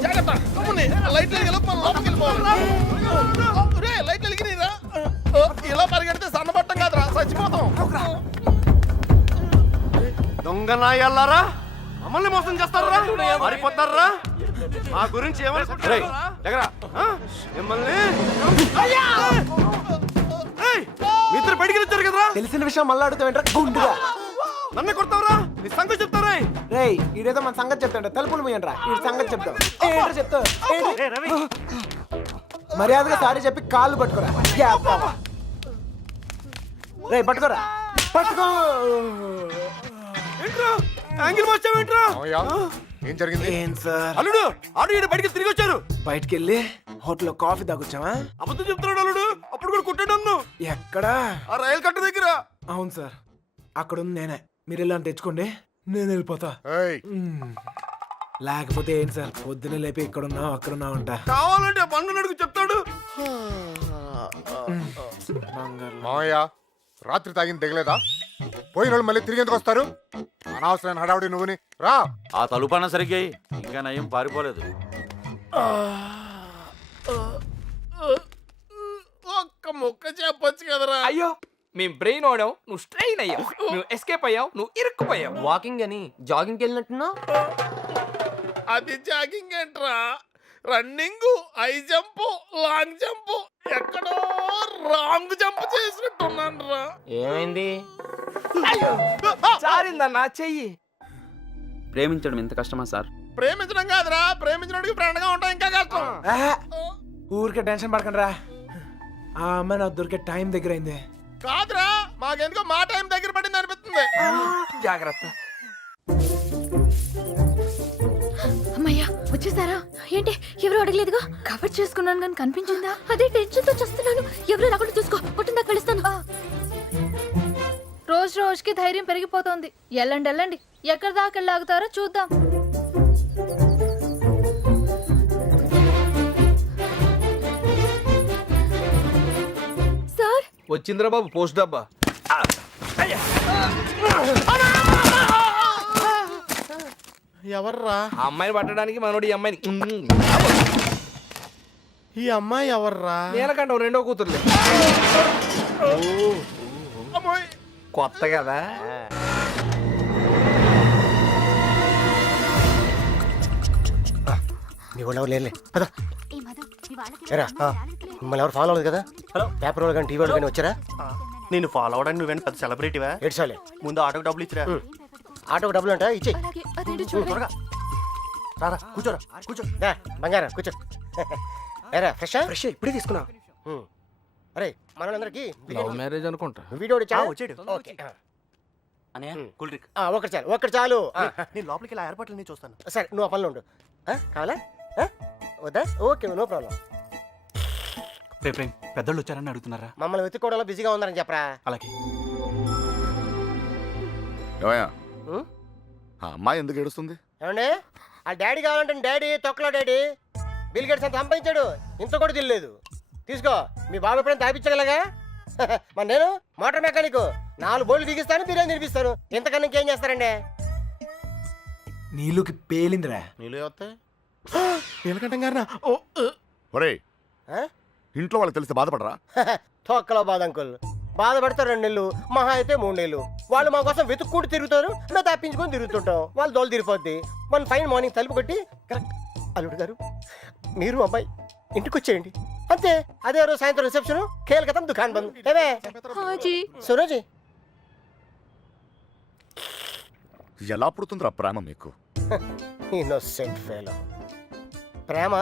జాగ్రత్త. లైట్ లోపలికి వెళ్ళిపోవాలి. లైట్ వెలిగిరా. ఇలా పరిగెడితే సన్నబట్టం కాదురా, చచ్చిపోతాం. దొంగ నాయల్లారా, మమ్మల్ని మోసం చేస్తారా? మారిపోతారా? మా గురించి ఏమనుకుంటారా? మిమ్మల్ని మీ ఇద్దరు బయటికి వచ్చారు కదరా. తెలిసిన విషయం మళ్ళీ అడుగుతావేంట్రా గుండుగా? నన్ను కొడతావరా? నీ సంగతి చెప్తారా? రేయ్ ఈడేదో మన సంగతి చెప్తాడు. తలుపులు మూయండిరా. ఈ సంగతి చెప్తాం. ఏంట్రా చెప్తావు? మర్యాదగా సారీ చెప్పి కాళ్ళు పట్టుకోరా. రేయ్ పట్టుకోరా. పట్టుకో. ఏంట్రా యాంగిల్ మార్చావేంట్రా? ఏం జరిగింది? ఏం సార్? అల్లుడు ఆడు ఈడ బయటికి తిరిగి వచ్చారు. బయటికి వెళ్ళి హోటల్లో కాఫీ తాగొచ్చావా? అబద్ధం చెప్తున్నాడు అల్లుడు. అప్పుడు కూడా కొట్టాడు నన్ను. ఎక్కడా? ఆ రైలు కట్ట దగ్గర. అవును సార్, అక్కడ ఉంది నేనే. మీరు వెళ్ళని తెచ్చుకోండి, నేను వెళ్ళిపోతా. ఏయ్, లేకపోతే ఏంటి సార్, పొద్దునే లేపి ఇక్కడున్నావు అక్కడున్నావు అంట. కావాలంటే ఆ బండు నడుగు చెప్తాడు. మావయ్య రాత్రి తాగింది దిగలేదా? పోయిన వాళ్ళు మళ్ళీ తిరిగి ఎందుకు వస్తారు? అనవసరమైన హడావుడి నువ్వుని. రా. ఆ తలుపన్న సరిగ్గా ఇంకా నయం పారిపోలేదు. ఒక్క ముక్క చెప్పొచ్చు కదరా. అయ్యో మేము బ్రెయిన్ ఓడావు, నువ్వు స్ట్రెయిన్ అయ్యావు. నువ్వు ఎస్కేప్ అయ్యావు, నువ్వు ఇరుక్కుపోయావు. వాకింగ్ అని జాగింగ్కి వెళ్ళినట్టున్నావు. అది జాగింగ్ ఏంట్రా? Running, high jump, long jump, ఎక్కడో రాంగ్ జంప్ చేసినట్టున్నాను రా. ఏమైంది? చారిందన్నా చెయ్యి. ప్రేమించడం ఎంత కష్టమా సార్? ప్రేమించడం కాదురా, ప్రేమించడానికి ఫ్రెండ్ గా ఉంటాం ఇంకా కష్టం. ఊరికే టెన్షన్ పడకండి రా. ఆ అమ్మాయి నాకు దొరికే టైం దగ్గర అయింది. కాదురా, మాకెందుకో మా టైం దగ్గర పడింది అనిపిస్తుంది. జాగ్రత్త. అమ్మయ్యా వచ్చేసారా? ఏంటి ఎవరు అడగలేదుగా? కవర్ చేసుకున్నాను కానీ కనిపించిందా? అదే టెన్షన్ తో చేస్తున్నాను. ఎవరు రాకుండా చూసుకో. పుట్టిందా కలుస్తాను. రోజు రోజుకి ధైర్యం పెరిగిపోతోంది. వెళ్ళండి వెళ్ళండి, ఎక్కడి దాకా వెళ్ళాగుతారో చూద్దాం. సార్ వచ్చిందిరా బాబు పోస్ట్ డబ్బా. ఎవర్రా? ఆ అమ్మాయిని పట్టడానికి మనోడు ఈ అమ్మాయిని. ఈ అమ్మాయి ఎవర్రా? నేలకంట రెండో కూతురులే. అమ్మాయి కొత్త కదా. మీ వాళ్ళు ఎవరు లేరులే. పద. ఏరా, మిమ్మల్ని ఎవరు ఫాలో అవ్వలేదు కదా? పేపర్ వాళ్ళు కానీ టీవీ వాళ్ళు కానీ వచ్చారా? నేను ఫాలో అవడానికి నువ్వేనా పెద్ద సెలబ్రిటీవా? ఏడ్చాలే. ముందు ఆటోకి డబ్బులు ఇచ్చిరా. ఆటోకి డబ్బులు అంటే ఇచ్చే. అలాగే అదేంటో చూడండి. త్వరగా రారా, కూర్చోరా, కూర్చో. బంగారం కూర్చో. ఏరా ఫ్రెష్ ఫ్రెష్ ఇప్పుడే తీసుకున్నా. అరే మనోళ్ళందరికీ లవ్ మ్యారేజ్ అనుకుంటా. వీడియో వచ్చాడు. ఓకే ఒకటి చాలు, ఒకటి చాలు. నేను లోపలికి ఇలా ఏర్పాట్లు చూస్తాను. సరే నువ్వు ఆ పనిలో ఉండు. కావాలా? వద్దా? Okay no problem. పెద్దోళ్ళు వచ్చారని అడుగుతున్నారా? మమ్మల్ని వెతుక్కోవడంలో బిజీగా ఉన్నారని చెప్పరా. అలాగే. ఏమయ్యా ఉం? ఆ అమ్మాయి ఎందుకు ఏడుస్తుంది? ఏమండి ఆ డాడీ కావాలంటే డాడీ తొక్కలో డాడీ బిల్ గేట్స్ అంత సంపాదించాడు, ఇంత కూడా తెలియలేదు. తీసుకో, మీ బాబు ఎప్పుడైనా తాపించగలగా? మరి నేను మోటార్ మెకానిక్, 4 బోర్లు బిగిస్తాను, బిర్యానీ తినిపిస్తాను. ఇంతకన్నా ఇంకేం చేస్తారండి? నీళ్ళకి పేలిందిరా. నీళ్ళు వస్తాయి. నీలకంఠం గారినా? ఒరేయ్, ఇంట్లో వాళ్ళకి తెలిస్తే బాధపడరా? తొక్కలో బాధ అంకుల్. బాధపడతారు 2 నెలలు, మహా అయితే 3 నెలలు. వాళ్ళు మా కోసం వెతుక్కుంటూ తిరుగుతారు, మేము తప్పించుకొని తిరుగుతుంటాం. వాళ్ళు దోలు తిరిగిపోద్ది. మన ఫైన్ మార్నింగ్ తలుపు కొట్టి కరెక్ట్ అల్లుడు గారు మీరు అబ్బాయి ఇంటికి వచ్చేయండి అంతే. అదే రోజు సాయంత్రం రిసెప్షన్, కేల్కతం దుకాణం బంద్. ఏమే సురోజీ ఎలా పుడుతుందిరా ప్రేమ మీకు? Innocent fellow. ప్రేమ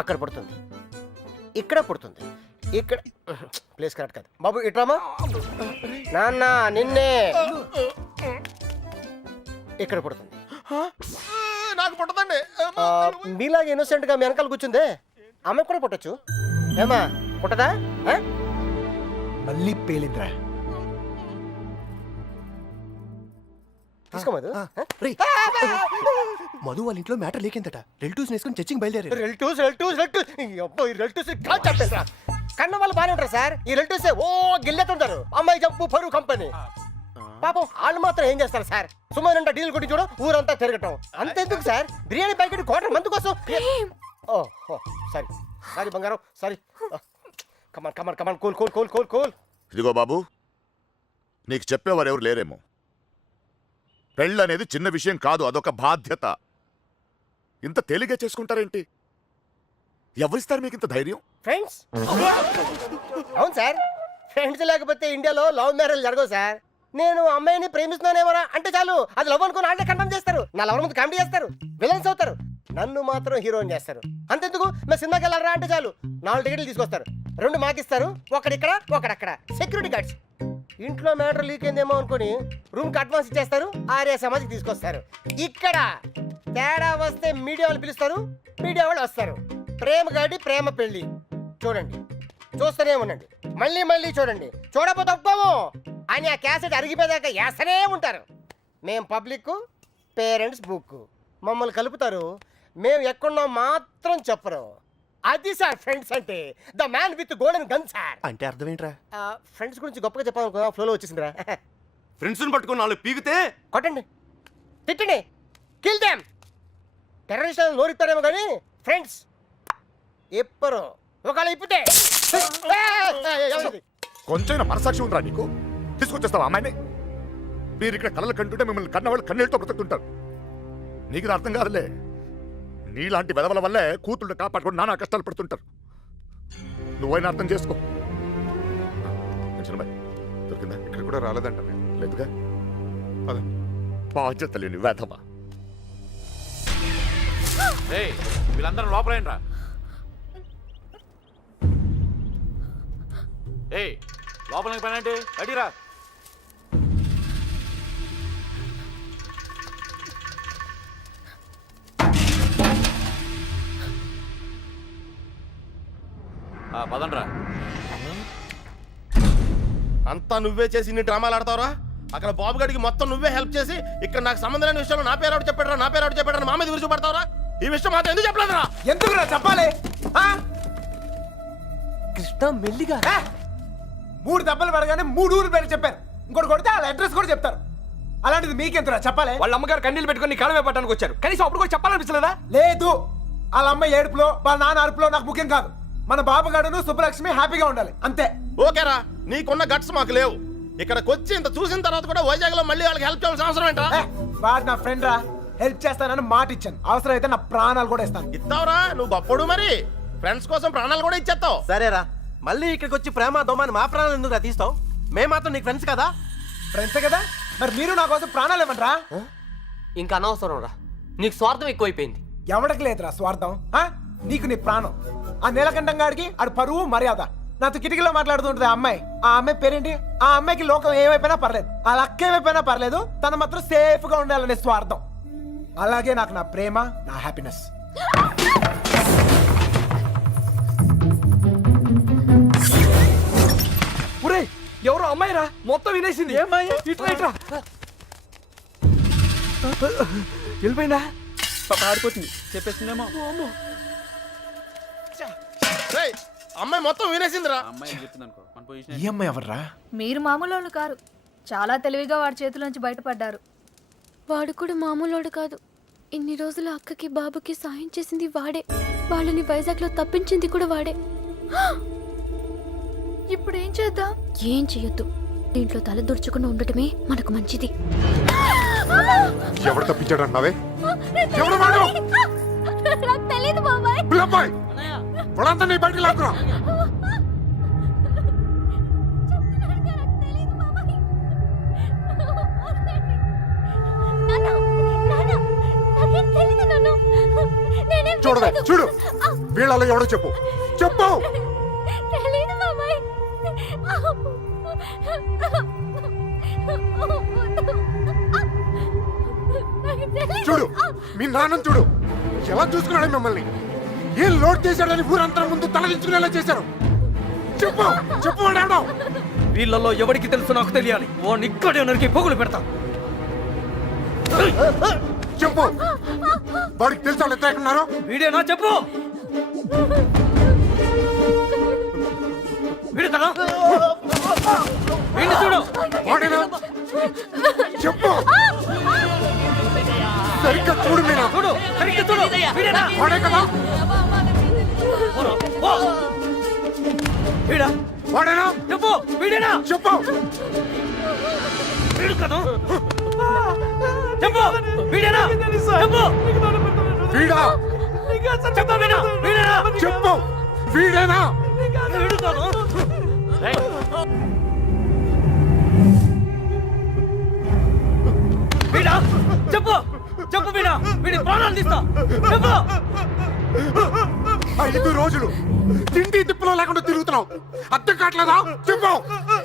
అక్కడ పుడుతుంది, ఇక్కడ పుడుతుంది. ఇక్కడ ప్లేస్ కరెక్ట్ కాదు బాబు. ఇట్రామా నాన్న నిన్నే ఇక్కడ పుడుతుంది. నాకు పుట్టదండి. మీలాగా ఇన్నోసెంట్ గా మీ వెనకాల కూర్చుందే ఆమె కూడా పుట్టచ్చు. ఏమా పుట్టదా? మళ్ళీ పేలింద్రా. తీసుకోమదు. మధు వాళ్ళ ఇంట్లో మ్యాటర్ లేకిందట. రిలేటివ్స్ వేసుకుని చర్చింగ్ బయలుదేరారు. రిలేటివ్స్ కన్న వాళ్ళు బాగానే ఉంటారు సార్. ఈ రిలేటివ్స్ ఓ గిల్లెతుంటారు. అమ్మాయి జంపు పరువు కంపెనీ. పాపం వాళ్ళు మాత్రం ఏం చేస్తారు సార్? సుమారు డీల్ కొట్టి చూడ ఊరంతా తిరగటం. అంతెందుకు సార్, బిర్యానీ ప్యాకెట్ క్వార్టర్ మందు కోసం. ఓహో సారీ సారీ బంగారం sorry. Come on come on come on cool cool cool cool cool. ఇదిగో బాబు, నీకు చెప్పేవారు ఎవరు లేరేమో. పెళ్ళి అనేది చిన్న విషయం కాదు, అదొక బాధ్యత. ఇంత తేలిగ్గా చేసుకుంటారేంటి? ఎవరిస్తారు మీకు ఇంత ధైర్యం? ఫ్రెండ్స్. అవును సార్, ఫ్రెండ్స్ లేకపోతే ఇండియాలో లవ్ మ్యారేజ్ జరగవు సార్. నేను అమ్మాయిని ప్రేమిస్తున్నానేమరా అంటే చాలు, అది లవ్ అనుకుని ఆడే కన్ఫర్మ్ చేస్తారు. నా లవర్ ముందు కామెడీ చేస్తారు, విలన్స్ అవుతారు. నన్ను మాత్రం హీరోయిన్ చేస్తారు. అంతెందుకు మేము సినిమాకి వెళ్ళారా అంటే చాలు 4 టికెట్లు తీసుకొస్తారు. 2 మాకిస్తారు, ఒకడిక్కడ ఒకడక్కడ. Security guards. ఇంట్లో మ్యాటర్ లీక్ అయిందేమో అనుకుని రూమ్కి అడ్వాన్స్ ఇచ్చేస్తారు, ఆర్య సమాజ్కి తీసుకొస్తారు. ఇక్కడ తేడా వస్తే మీడియా వాళ్ళు పిలుస్తారు, మీడియా వాళ్ళు వస్తారు. ప్రేమ గాడి ప్రేమ పెళ్లి చూడండి, చూస్తూనే ఉండండి, మళ్ళీ మళ్ళీ చూడండి. చూడకపోతే ఒప్పుకోము అని ఆ క్యాసెట్ అరిగిపోయాక వేస్తూనే ఉంటారు. మేం పబ్లిక్, పేరెంట్స్ బుక్. మమ్మల్ని కలుపుతారు, మేము ఎక్కడున్నాం మాత్రం చెప్పరు. అది సార్ ఫ్రెండ్స్ అంటే. The man with golden gun sir. అంటే అర్థం ఏంట్రా? ఫ్రెండ్స్ గురించి గొప్పగా చెప్పాలనుకో, ఫ్లోలో వచ్చేసిందిరా. ఫ్రెండ్స్ని పట్టుకుని 4 పీకితే కొట్టండి, తిట్టండి, కిల్ దెమ్. టెర్రరిస్ట్ నోరిస్తారేమో కానీ ఫ్రెండ్స్ ఎప్పరు ఒకవేళ ఇప్పితే. కొంచెం మనసాక్షి ఉందిరా నీకు? తీసుకొచ్చేస్తావా అమ్మాయిని? మీరు ఇక్కడ కళలు కంటుంటే మిమ్మల్ని కన్నవాళ్ళు కన్నీళ్ళతో బ్రతుకుతుంటారు. నీకు ఇది అర్థం కాదులే. నీలాంటి వెదవల వల్లే కూతుళ్ళు కాపాడుకొని నానా కష్టాలు పడుతుంటారు. నువ్వైనా అర్థం చేసుకో. దొరికిందా? ఇక్కడ కూడా రాలేదంట. లేదుగా. బాధ్యత లేని వేధవా. వీళ్ళందరూ లోపలేంట్రా. ఏయ్ లోపలికి పని అంటే అడిరా. పదండ్రా. అంతా నువ్వే చేసి ఇన్ని డ్రామాలు ఆడతావురా? అక్కడ బాబు గడికి మొత్తం నువ్వే హెల్ప్ చేసి ఇక్కడ నాకు సంబంధం లేని విషయంలో నా పేరు చెప్పాడరా, నా పేరు చెప్పాడరా, మా మీద విరుచుపడతావురా? ఈ విషయం మాత్రం ఎందుకు చెప్పలేదురా? ఎందుకురా చెప్పాలి? కృష్ణ మెల్లిగా 3 దెబ్బలు పడగానే 3 ఊరు పేరు చెప్పారు. ఇంకోటి కొడితే వాళ్ళ అడ్రస్ కూడా చెప్తారు. అలాంటిది మీకెందుకురా చెప్పాలి? వాళ్ళ అమ్మగారు కన్నీళ్ళు పెట్టుకొని కాలమే పట్టడానికి వచ్చారు, కనీసం అప్పుడు కూడా చెప్పాలనిపించలేదా? లేదు, వాళ్ళ అమ్మ ఏడుపులో వాళ్ళ నాన్న అరుపులో నాకు ముఖ్యం కాదు. మన బాబుగాడును సుబ్బలక్ష్మి హ్యాపీగా ఉండాలి అంతే. ఓకేరా, నీకున్న గట్స్ మాకు లేవు. ఇక్కడికి వచ్చి ఇంత చూసిన తర్వాత కూడా వైజాగ్ లో మళ్ళీ వాళ్ళకి హెల్ప్ చేయాల్సిన అవసరం ఏంటా? వాడు నా ఫ్రెండ్ రా, హెల్ప్ చేస్తానని మాట ఇచ్చాను. అవసరం అయితే నా ప్రాణాలు కూడా ఇస్తాను. ఇస్తావురా? నువ్వు గొప్పడు మరి. ఫ్రెండ్స్ కోసం ప్రాణాలు కూడా ఇచ్చేస్తావు. సరేరా, మళ్ళీ ఇక్కడికి వచ్చి ప్రేమ దోమని మా ప్రాణాలు ఎందుకు తీస్తావు? మేము మాత్రం నీకు ఫ్రెండ్స్ కదా. ఫ్రెండ్సే కదా, మరి మీరు నా కోసం ప్రాణాలు ఇవ్వండిరా. ఇంకా అనవసరం రా, నీకు స్వార్థం ఎక్కువైపోయింది. ఎవడికి లేదురా స్వార్థం. నీకు నీ ప్రాణం. ఆ నీలకంఠం గాడికి ఆడు పరువు మర్యాద. నాతో కిటికీలో మాట్లాడుతుంటది ఆ అమ్మాయి. ఆ అమ్మాయి పేరేంటి? ఆ అమ్మాయికి లోకం ఏమైపోయినా పర్లేదు, ఆ లక్క ఏమైపోయినా పర్లేదు, తన మాత్రం సేఫ్ గా ఉండాలనే స్వార్థం. అలాగే నాకు నా ప్రేమ, నా హ్యాపీనెస్. ఒరేయ్, ఎవరో అమ్మాయిరా, మొత్తం వినేసింది. ఇట్లా ఇట్లా వెళ్ళిపోయిందా? ఆడిపోతుంది, చెప్పేసిందేమో. రేయ్, అమ్మాయి మొత్తం వినేసిందిరా. ఈ అమ్మాయి ఎవర్రా? మీరు మామూలు వాళ్ళు కారు, చాలా తెలివిగా వాడి చేతిలోంచి బయటపడ్డారు. వాడు కూడా మామూలోడు కాదు. ఇన్ని రోజులు అక్కకి బాబుకి సాయం చేసింది వాడే, వాళ్ళని వైజాగ్లో తప్పించింది కూడా వాడే. ఇప్పుడు ఏం చేద్దాం? ఏం చెయ్యొద్దు. దీంట్లో తల దుర్చకుండా ఉండటమే మనకు మంచిది. ఎవడు తప్పించాడు అన్నావే? ఎవడు వాడు? నాకు తెలీదు బాబాయ్. పిల్లబ్బాయ్, వాడంతా నీ బయటికి లాక్కురా. చూడవే, చూడు, వీళ్ళలో ఎవడో చెప్పు, చెప్పు. తెలీదు బాబాయ్. చూడు, మీ నాన్న చూడు ఎలా చూసుకున్నాడు మిమ్మల్ని. ఏం లోడ్ చేశాడని ఊరంతా ముందు తలదించుకునేలా చేశారు. చెప్పు, చెప్పు వాడేవడో. వీళ్ళలో ఎవరికి తెలుసు నాకు తెలియాలి. ఓ నిక్కడే నరికి పొగులు పెడతా. చెప్పు, వాడికి తెలుసు వాళ్ళు ఎక్కడ ఉన్నారు. వీడేనా? చెప్పు. వీడు కదా? వీడిని చూడు. వాడేనా? చెప్పు, సరిగ్గా చూడు. మీనా చూడు, సరిగ్గా చూడు. వీడేనా? వాడే కదా? వీడా? వాడేనా? చెప్పు. వీడేనా? చెప్పు. వీడు కదా? చెప్పు. వీడేనా? చెప్పు. వీడా? చెప్పు. వీడా? వీడేనా? చెప్పు. వీడేనా? వీడు కదా? వీడా? చెప్పు. చెప్పు వీడా. వీడి ప్రాణాలు తీస్తా. చెప్పు. 5 రోజులు తిండి తిప్పులో లేకుండా తిరుగుతున్నావు. అర్థం కావట్లేదా? చెప్పు.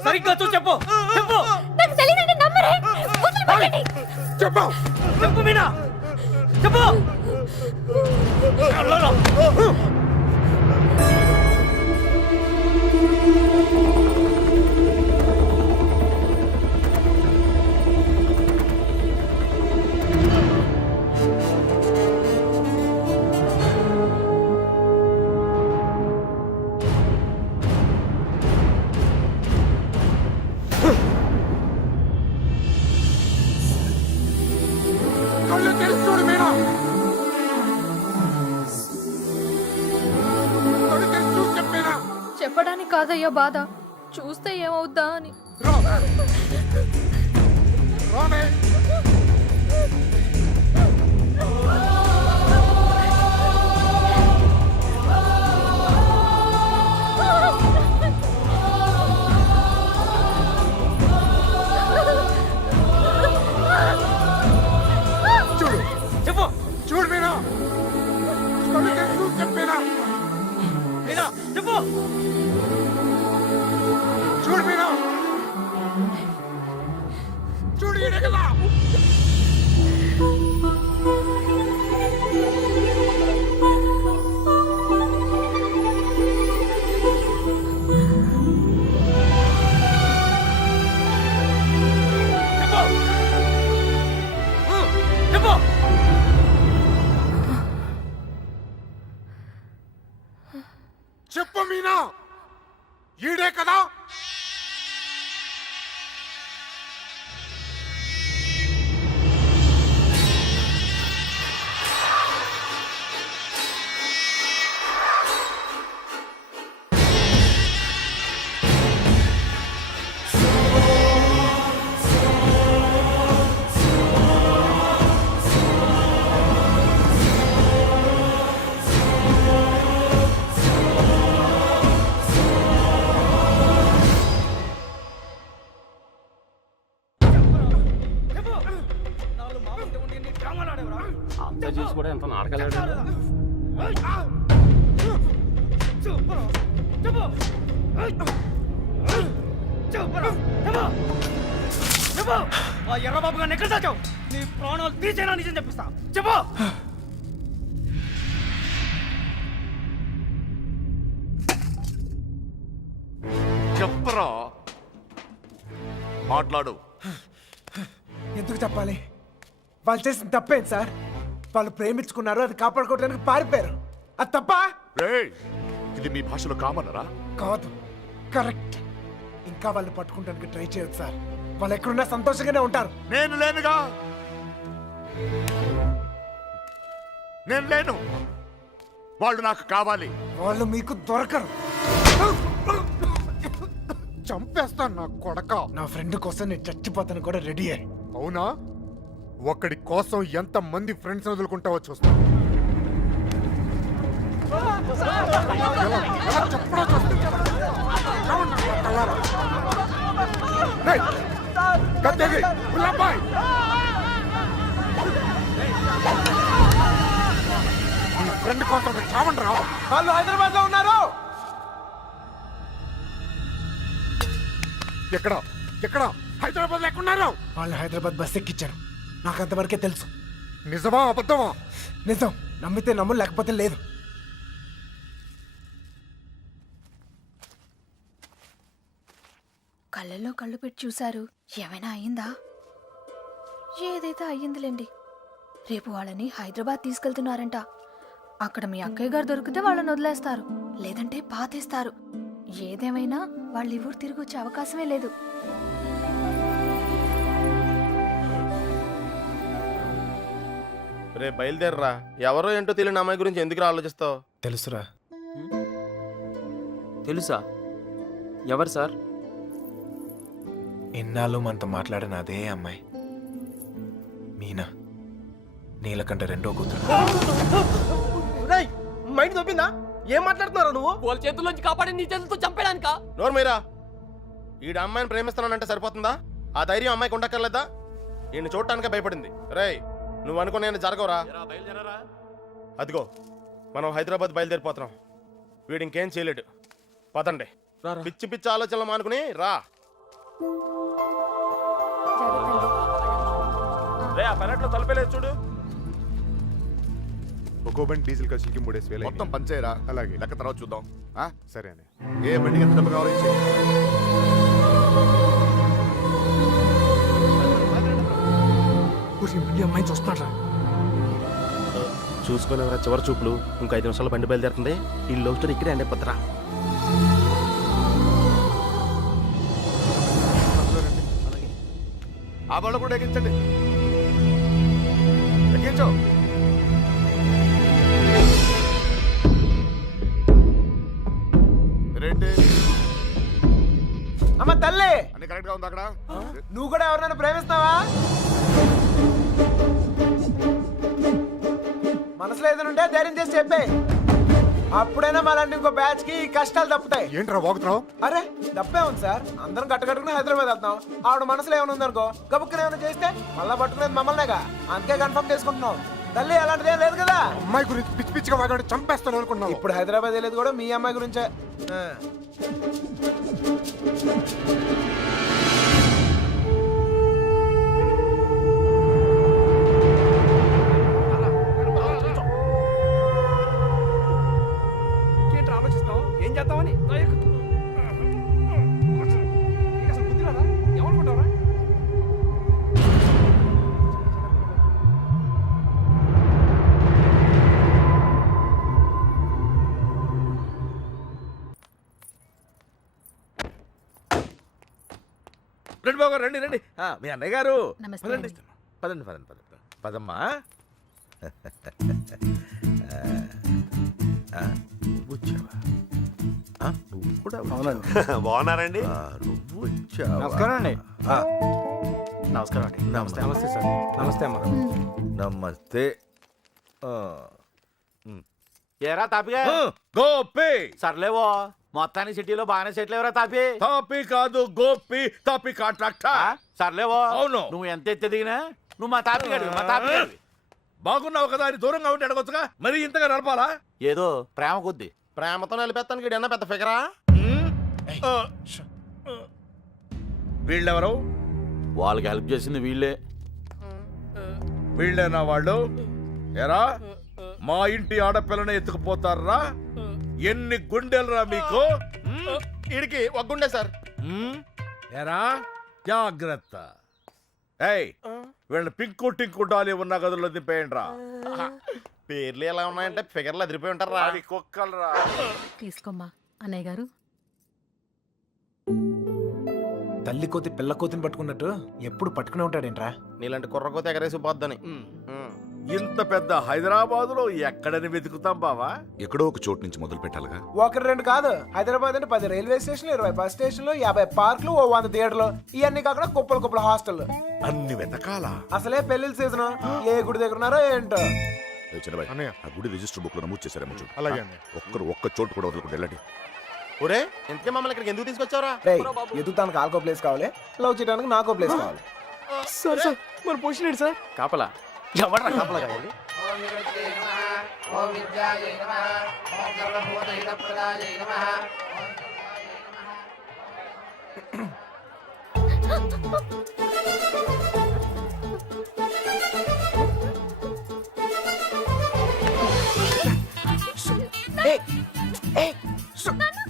సరిగ్గా చూసి చెప్పు. చెప్పు. నాకు తెలీదంటే నమ్మరే. వదిలిపెట్టండి. చెప్పు. చెప్పు మీనా. చెప్పు. కళ్ళు తెరిచి చూడు మీనా. కళ్ళు తెరిచి చూసి చెప్పేనా. చెప్పడానికి కాదయ్యా బాధ, చూస్తే ఏమవుద్దా అని. రానే. చూడు, చెప్పు. చూడు మీనా. కళ్ళు తెరిచి చూసి చెప్పేనా. మీనా చెప్పు. చూడు మీనా. చూడు, ఈడే కదా. చెప్పు. చెప్పు మీనా. ఈడే కదా. అంతా చూసి కూడా ఎంత నాటకాలు ఎర్రబాబు గారిని ఎక్కడ దాచావు? నీ ప్రాణాలు తీసేనా నిజం చెప్పిస్తా. చెప్పు. చెప్పరా, మాట్లాడు. ఎందుకు చెప్పాలి? వాళ్ళు చేసిన తప్పేంటి సార్? వాళ్ళు ప్రేమించుకున్నారు, అది కాపాడుకోవడానికి పారిపోయారు. అది తప్ప రేయ్, ఇది మీ భాషలో కామనరా? కాదు, కరెక్ట్. ఇంకా వాళ్ళు పట్టుకుంటానికి ట్రై చేయొచ్చు సార్. వాళ్ళు ఎక్కడున్నా సంతోషంగానే ఉంటారు. నేను లేనుగా. నేను లేను. వాళ్ళు నాకు కావాలి. వాళ్ళు మీకు దొరకరు. చంపేస్తాను నా కొడక. నా ఫ్రెండ్ కోసం నేను చచ్చిపోతాను కూడా రెడీ అయ్యి. అవునా? ఒకడి కోసం ఎంత మంది ఫ్రెండ్స్ వదులుకుంటావో చూస్తా. ఎలా చెప్పడా చూస్తా. రావండి నా కళ్ళారా. రేయ్, కత్తెగి, గులాబాయ్. నీ ఫ్రెండ్ కోసం చావండి రా. వాళ్ళు హైదరాబాద్ లో ఉన్నారు. ఎక్కడ ఎక్కడ హైదరాబాద్ లేకున్నారు? వాళ్ళు హైదరాబాద్ బస్ ఎక్కించారు. నాకు అంతవరకే తెలుసు. నిజమా అబద్ధమా? నిజం. నమ్మితే నమ్ము, లేకపోతే లేదు. కళ్ళల్లో కళ్ళు పెట్టి చూశారు. ఏమైనా అయ్యిందా? ఏదైతే అయ్యిందిలేండి. రేపు వాళ్ళని హైదరాబాద్ తీసుకెళ్తున్నారంట. అక్కడ మీ అక్కయ్య గారు దొరికితే వాళ్ళని వదిలేస్తారు, లేదంటే పాతేస్తారు. ఏదేమైనా వాళ్ళు ఈ ఊరు తిరిగి వచ్చే అవకాశమే లేదు. రే బయలుదేరరా. ఎవరో ఏంటో తెలియని అమ్మాయి గురించి ఎందుకు ఆలోచిస్తావు? తెలుసురా. తెలుసా? ఎవరు సార్? ఎన్నాళ్ళు మనతో మాట్లాడిన అదే అమ్మాయి, మీనా, నీలకంఠ రెండో కూతురు. మైండ్ దొబ్బిందా? ఏం మాట్లాడుతున్నారా నువ్వు? వాళ్ళ చేతుల్లోంచి కాపాడి నీ చేతులతో చంపేడానికా? నోరు మీరా. ఈడ అమ్మాయిని ప్రేమిస్తున్నానంటే సరిపోతుందా? ఆ ధైర్యం అమ్మాయికి ఉండక్కర్లేదా? ఈయన చూడటానికే భయపడింది. రేయ్, నువ్వు అనుకునే జరగవురా. బయలుదేరా. అదిగో మనం హైదరాబాద్ బయలుదేరిపోతున్నాం. వీడు ఇంకేం చేయలేడు. పదండి. పిచ్చి పిచ్చి ఆలోచనలు మానుకుని రా. రే, ఆ పెరట్లో తలపేలేదు చూడు. ఒక్కో బండి డీజిల్ ఖర్చులకి 3,000 మొత్తం పంచేరా. అలాగే. లెక్క తర్వాత చూద్దాం. ఆ? సరే అని. ఏ బండికి ఎంత డబ్బు కావాలో ఇచ్చేయ్. అమ్మాయి చూస్తున్నారా? చూసుకుని ఎవరా చివరి చూపులు. ఇంకో 5 నిమిషాలు బండి బయలుదేరుతుంది. ఈ లవ్ స్టోరీ ఇక్కడే అండి పత్రా. ఆ బళ్ళు కూడా ఎక్కించండి. ఎక్కించు. రేంటి అమ్మ తల్లి, అన్ని కరెక్ట్ గా ఉంది అక్కడ? నువ్వు కూడా ఎవరినైనా ప్రేమిస్తావా? మనసులో ఏదైనా ఉంటే ధైర్యం చేసి చెప్పే. అప్పుడైనా మళ్ళీ ఇంకో బ్యాచ్ కి ఈ కష్టాలు తప్పుతాయి. ఏంట్రా వాగుతున్నావు? అరే తప్పే ఉంది సార్. అందరం కట్టుకట్టుకుని హైదరాబాద్ వెళ్తాం. ఆవిడ మనసులో ఏమైనా ఉందనుకో, గబుక్కున ఏమైనా చేస్తే మళ్ళా పట్టుకునేది మమ్మల్నేగా. అందుకే కన్ఫర్మ్ చేసుకుంటున్నాం. తల్లి అలాంటిదేం లేదు కదా. అమ్మాయి గురించి పిచ్చి పిచ్చిగా వాగాడు, చంపేస్తాను అనుకున్నావు. ఇప్పుడు హైదరాబాద్ వెళ్ళేది కూడా మీ అమ్మాయి గురించే. ఏంటి ఆలోచిస్తావు? ఏం చేద్దామని? అసలు బుద్ధి రాదా? ఏమనుకుంటావరా? రండి బాబు, రండి రండి. మీ అన్నయ్య గారు. నమస్తే. పదండి పదండి పదండి పదండి. పదమ్మా. వచ్చావా? నువ్వు కూడా బాగున్నారండి? నువ్వు వచ్చావా? నమస్కారం అండి. నమస్కారం అండి. నమస్తే. నమస్తే సార్. నమస్తే అమ్మా. నమస్తే. ఏరా తాపిగా? గోపి. సర్లేవో, మొత్తానికి సిటీలో బాగానే సెటిల్ ఎవరా తాపి? తాపి కాదు, గోపి. తాపి కాంట్రాక్టర్. సర్లేవో, అవును. నువ్వు ఎంత ఎత్తి దిగినా నువ్వు మా తాపి గడివి, మా తాపి గడివి. బాగున్నావు కదా అని దూరంగా ఉంటే అడగొచ్చుగా, మరి ఇంతగా నడపాలా? ఏదో ప్రేమ కొద్ది. ప్రేమతో నిలిపేస్తానికి ఈడన్నా పెద్ద ఫిగరా? వీళ్ళెవరు? వాళ్ళకి హెల్ప్ చేసింది వీళ్ళే. వీళ్ళేనా వాళ్ళు? ఎరా, మా ఇంటి ఆడపిల్లని ఎత్తుకుపోతారా? ఎన్ని గుండెలరా మీకు? ఈడికి ఒగ్గుండే సార్. ఎరా, జాగ్రత్త. ఏయ్, వీళ్ళని పింకు టింకు డాలి ఉన్న గదుల్లో దింపేయండి రా. పేర్లు ఎలా ఉన్నాయంటే ఫిగర్లు అదిరిపోయి ఉంటారా? కుక్కలరా. తీసుకోమ్మా అన్నయ్య గారు. తల్లి కోతి పిల్ల కోతిని పట్టుకున్నట్టు ఎప్పుడు పట్టుకునే ఉంటాడేంట్రా? నీలాంటి కుర్రకోత ఎగరేసి పోద్దని. ఇంత పెద్ద హైదరాబాద్ లో ఎక్కడని వెతుకుతాం బావా? ఎక్కడో ఒక చోటు నుంచి మొదలు పెట్టాలిగా. ఒకటి రెండు కాదు, హైదరాబాద్ అంటే 10 రైల్వే స్టేషన్లు, 20 బస్ స్టేషన్లు, 50 పార్కులు, 100 థియేటర్లు, ఇవన్నీ కాకుండా కుప్పలు హాస్టల్. అన్ని వెతకాలా? అసలే పెళ్లిళ్ళ సీజన్, ఏ గుడి దగ్గర ఉన్నారో ఏంటో. చిన్నబాయ్, అన్నయ్య. ఆ గుడి రిజిస్టర్ బుక్ లో నమోదు చేశారేమో చూడు. అలాగే అన్నయ్య. ఒక్క చోటు కూడా వదలకుండా వెళ్ళండి. ఒరే ఇంతకే మమ్మల్ని ఇక్కడికి ఎందుకు తీసుకొచ్చావురా? రేయ్, ఎదుగుతానికి ఆల్కో ప్లేస్ కావాలి, లవ్ చేయడానికి నాకో ప్లేస్ కావాలి. సార్ సార్ మన పొజిషన్ ఏంటి సార్? కాపలా ఎవడరా కాపలా కావాలి?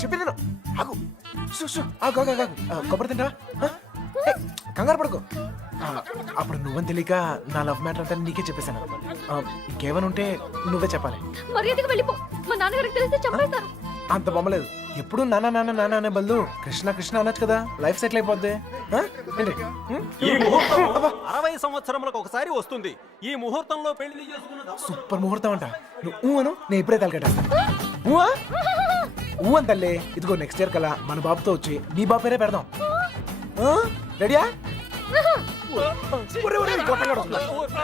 చెప్పింది ఆగు. ఆగు ఆగు ఆగు. కొబ్బరి తింటా కంగారు పడుకో. అప్పుడు నువ్వని తెలియక నా లవ్ మ్యాటర్ అంతా నీకే చెప్పేశాను. ఇంకేమైనా ఉంటే నువ్వే చెప్పాలి. మర్యాదగా వెళ్ళిపో, మా నాన్నగారికి తెలిస్తే చంపేస్తారు. అంత బొమ్మలేదు, ఎప్పుడు నాన్న నాన్న నాన్న అనే బదులు కృష్ణ కృష్ణ అనొచ్చు కదా, లైఫ్ సెటిల్ అయిపోద్ది. ఏంటి? ఈ ముహూర్తం 60 సంవత్సరములకు ఒకసారి వస్తుంది. ఈ ముహూర్తంలో పెళ్లి చేసుకున్న సూపర్ ముహూర్తం అంట. నువ్వు అను, నేను ఇప్పుడే తలకెట్టేస్తాను. ఊ అని తల్లి. ఇదిగో నెక్స్ట్ ఇయర్ కల్లా మన బాబుతో వచ్చి నీ బాబు పేరే పెడదాం. రెడీయా?